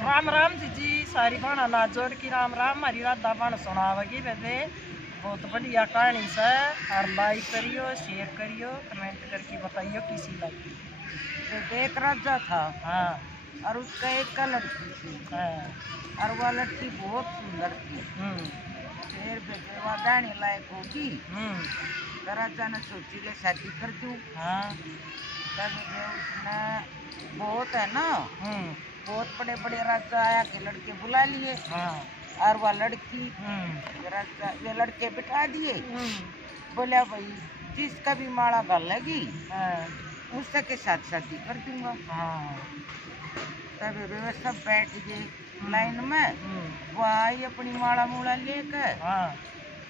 राम राम जी सारी बाणा ला जोड़ की राम राम हरी राधा बाण सुनावगी बेबे। बहुत बढ़िया कहानी से और लाइक करियो शेयर करियो कमेंट करके बताइयो किसी लगी। एक राजा था हाँ और उसका एक लड़की थी और वह लड़की बहुत सुंदर थी। फिर बेवा जाने लायक होगी तो राजा ने सोची कि शादी कर दूं। तब उसने बहुत है ना बहुत बड़े बड़े राजा आया के लड़के बुला लिए और वह लड़की राजा ये लड़के बिठा दिए। बोला भाई जिसका भी माला गलेगी उससे के साथ शादी कर दूंगा। तब वे सब बैठ गए लाइन में। वो आई अपनी माला मूला लेकर।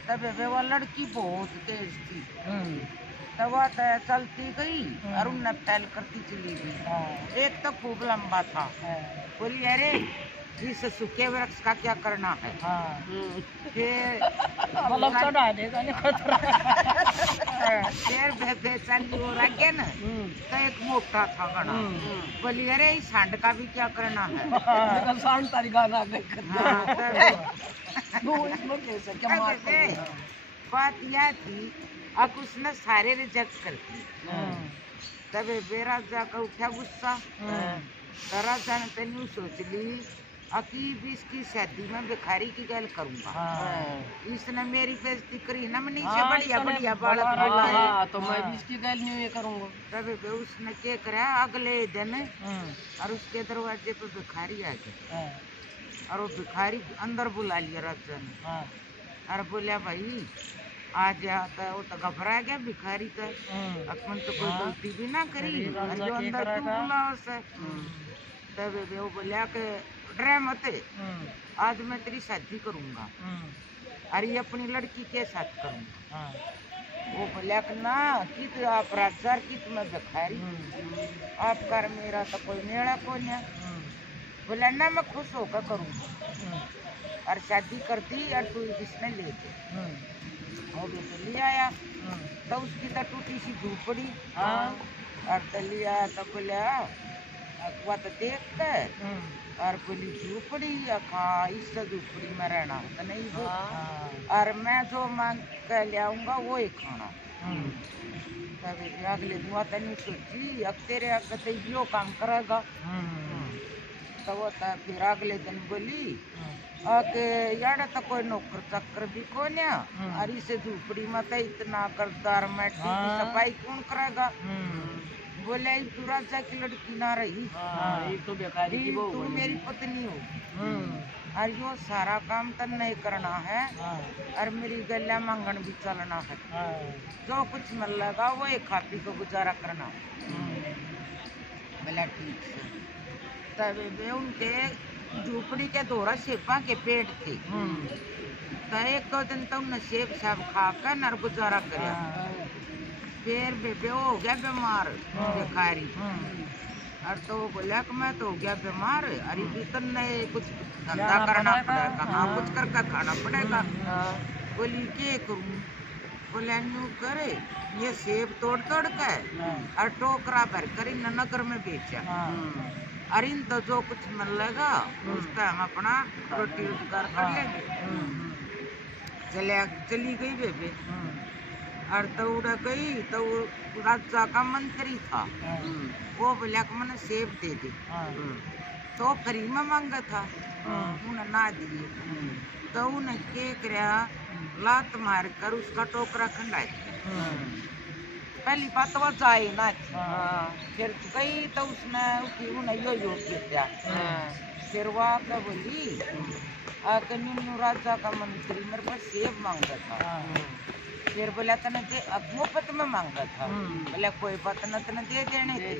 तब वे वो लड़की बहुत तेज थी। तब वह चलती गई और उन्हें फैल करती चली गई। एक तो खूब लंबा था। बोली अरे इस सूखे वृक्ष का क्या करना है। फिर फिर बेचारी वो रह गया ना तो एक मोटा था गना। बोली अरे इस सांड का भी क्या करना है। सांड तारी गाना बात यह थी अब उसने सारे रिजेक्ट कर दिए। तब बेराजा का उठा गुस्सा। तो राजा ने तेन सोच ली अकीब इसकी शादी में भिखारी की गल करूंगा। इसने मेरी बेइज्जती करी ना मनी से बढ़िया बढ़िया बालक तो मैं भी इसकी गल नहीं करूंगा। तब उसने क्या करा अगले दिन और उसके दरवाजे पे भिखारी आ गया और वो भिखारी अंदर बुला लिया राजा ने और बोला भाई आ जाता वो तो घबरा गया भिखारी तो अपन तो कोई गलती भी ना करी जो अंदर क्यों बुला उसे। तब वो बोला के डरे मत आज मैं तेरी शादी करूंगा और ये अपनी लड़की के साथ करूंगा। वो बोला कि ना कि आप राजा की तुम्हें भिखारी आप कर मेरा तो कोई मेड़ा कौन है। बोला ना मैं खुश होकर करूंगा और शादी करती और तू किसने ले गए। और तो ले आया तो उसकी तो टूटी सी झूपड़ी और तो लिया तो बोला वह तो देख कर और बोली झूपड़ी खा इस झूपड़ी में रहना तो नहीं वो और मैं जो मांग कर ले आऊँगा वो ही खाना। तब अगले दिन वह तो नहीं सोची अब तेरे अगते यो काम करेगा। तो वो तो फिर अगले दिन बोली के यार तो कोई नौकर चक्कर भी कौन है और इसे झूपड़ी में तो इतना करदार मैं सफाई कौन करेगा। बोले तू राजा की लड़की ना रही तो बेकारी की तू मेरी पत्नी हो और यो सारा काम तो नहीं करना है और मेरी गलिया मांगन भी चलना है। जो कुछ मिल लगा वो एक खा पी को गुजारा करना। बोला ठीक से। तब वे उनके झूपड़ी के दौरा शेपा के पेट थे तो एक दो दिन तो उन्हें सेब साब खाकर नर गुजारा कराया। फिर बेबे हो गया बीमार भिखारी और तो बोला कि मैं तो हो गया बीमार अरे भी तो नहीं कुछ धंधा करना पड़ेगा। हाँ कुछ करके खाना पड़ेगा। बोली क्या करूँ। बोला न्यू करे ये सेब तोड़ तोड़ के और टोकरा भर कर इन नगर में बेचा और इन तो जो कुछ मिलेगा उसका हम अपना रोटी रोजगार कर लेंगे। चली गई बेबे और तो उड़ा गई तो राजा का मंत्री था वो बोला कि मैंने सेब दे दे तो फ्री में मांगा था उन्हें ना दिए तो उन्हें क्या किया लात मार कर उसका टोकरा खंडा दिया। पहली बात वो जाए ना फिर गई तो उसने उन्हें यो किया। फिर वो आकर बोली आके नीनू राजा का मंत्री मेरे पास सेब मांगा था। फिर बोला तने मुफ्त में मांगा था। बोला कोई बात न तने दे देने थे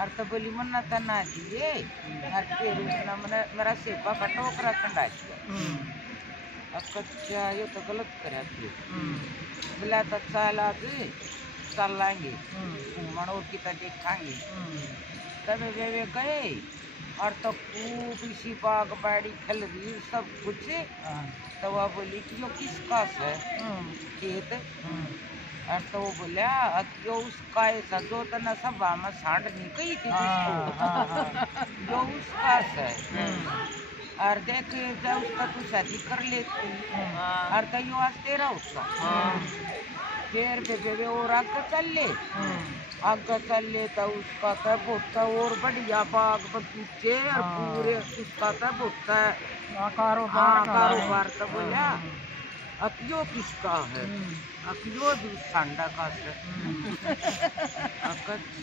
और तो बोली मन्ना तो ना दिए और फिर उसने मैंने मेरा सेबा का टोकरा खंडा दिया। अब कच्चा ये तो गलत करा फिर बोला तो चल आज चलेंगे घूमन और कितना देखेंगे। तब वे गए और तो खूब इसी बाग बाड़ी खलरी सब कुछ। तो वह बोली कि यो किसका है खेत। और तो वो बोला जो उसका ऐसा जो तना सब में सांड निकली थी जिसको जो उसका से और देख जब उसका तू शादी कर लेती और तो यो आज तेरा उसका फिर बेबे और आगे चल ले तो उसका तो बोता और बढ़िया बाग बगीचे और पूरे उसका तो बोता कारोबार तो बोला अकियो किसका है अकियो भी सांडा का से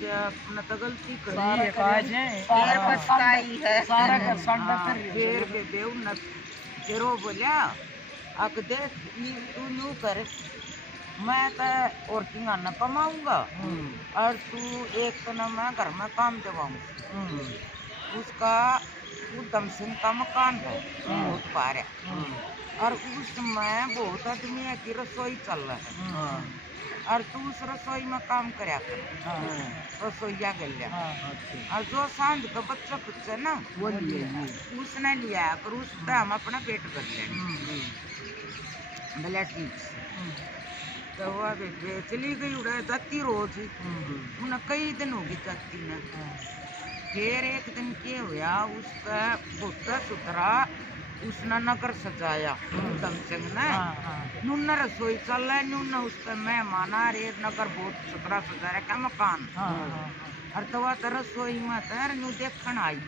अपना तो गलती करी फिर पछताई है फिर बेबे उन फिर वो बोला अक देख तू यूं कर मैं तो और न कमाऊंगा और तू एक तो ना मैं घर में काम देवाऊंगा उसका उधम सिंह का मकान है बहुत पार है और उसमें बहुत आदमी की रसोई चल रहा है और तू उस रसोई में काम करया कर रसोईया गलिया और जो सांझ का बच्चा कुछ है ना वो उसने लिया कर उस पे हम अपना पेट भर लेंगे बोला ठीक से तो वह चली गई उड़ा जाती रोज उन्हें कई दिन हो गई जाती ने फिर एक दिन क्या हुआ उसका बोता सुथरा उसने नगर सजाया उधम सिंह ने नुन रसोई चल रहा है नुन उसका मेहमान आ रहे नगर बहुत सुथरा सजा रखा मकान और तो वह रसोई में तर नु देखन आई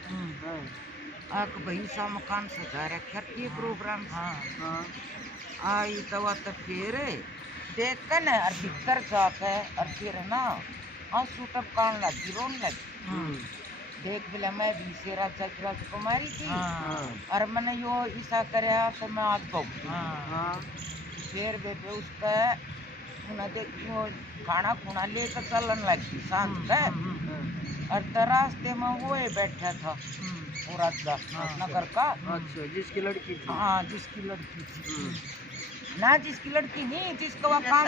आक भाई सा मकान सजा रखा के प्रोग्राम आई तो वह तो फिर देख कर न और भीतर जाके और फिर ना आंसू तब कान लगी रोने लगी देख बोला मैं भी से राजा की राजकुमारी थी और मैंने यो ऐसा कराया तो मैं आज बहुत फिर बेबे उसका उन्हें देख वो खाना खुना लेकर चलन लगी शांत से और तो रास्ते में वो बैठा था वो राजा नगर का अच्छा जिसकी लड़की थी हाँ जिसकी लड़की थी ना जिसकी लड़की नहीं जिसका वह काम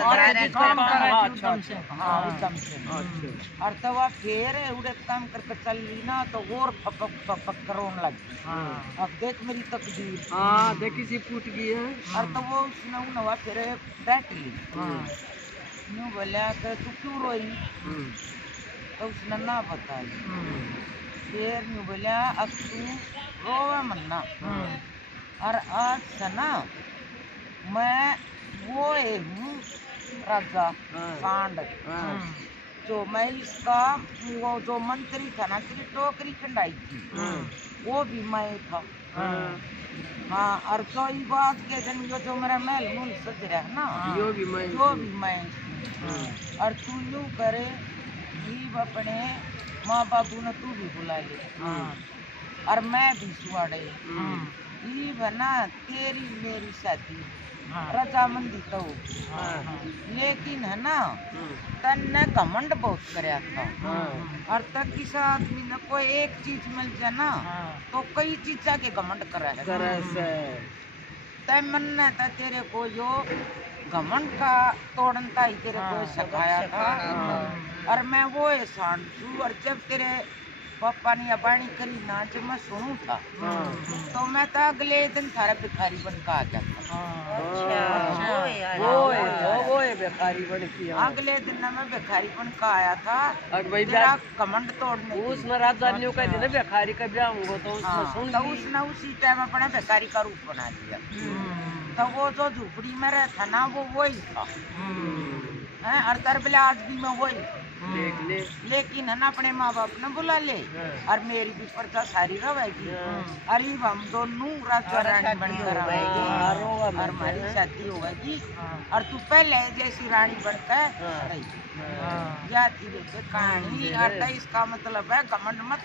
और तो वह फिर उड़े काम करके चल ली ना तो और फपक फपक रोने लगी अब देख मेरी तकदीर देखी सी फूट गई है और तो वो उसने उन्हें फिर बैठ ली यूँ बोला कि तू क्यों रोई तो उसने ना बताई फिर यूँ बोला अब तू रोवे मन्ना और आज से ना मैं वो हूँ राजा सांड जो मैं इसका वो जो मंत्री था ना तेरी टोकरी खंडाई थी वो भी मैं था हाँ और जो बात के दिन जो मेरा महल मूल सज रहा है ना वो भी मैं और तू यूँ करे अपने माँ बाबू ने तू भी बुला ले और मैं भी सुहाड़े बना तेरी मेरी शादी रजामंदी तो लेकिन है ना तन ने घमंड बहुत कराया था और तक किसी आदमी ने कोई एक चीज मिल जाए ना तो कई चीजा के घमंड करा है तय मन ने तो तेरे को जो घमंड का तोड़नता ही तेरे को सिखाया था और मैं वो एहसान छू और जब तेरे पापा ने बाणी करी ना जब मैं सुनू था तो मैं तो अगले दिन सारा भिखारी बन का आ जाता वो है भिखारी बन की अगले दिन मैं भिखारी बन का आया था तेरा कमंड तोड़ने उसमें राजा ने कह दिया भिखारी का ब्याह होगा तो उसने उसी टाइम अपना भिखारी का रूप बना दिया तो वो जो झुपड़ी में रहता ना वो वही था और तरबले आज भी मैं वही लेकिन है ना अपने माँ बाप ने बुला ले और मेरी भी प्रजा सारी रहेगी अरे हम दोनों राजा रानी बनकर और हमारी शादी होगी और तू पहले जैसी रानी बनकर रही जाती कहानी इसका मतलब है घमंड मत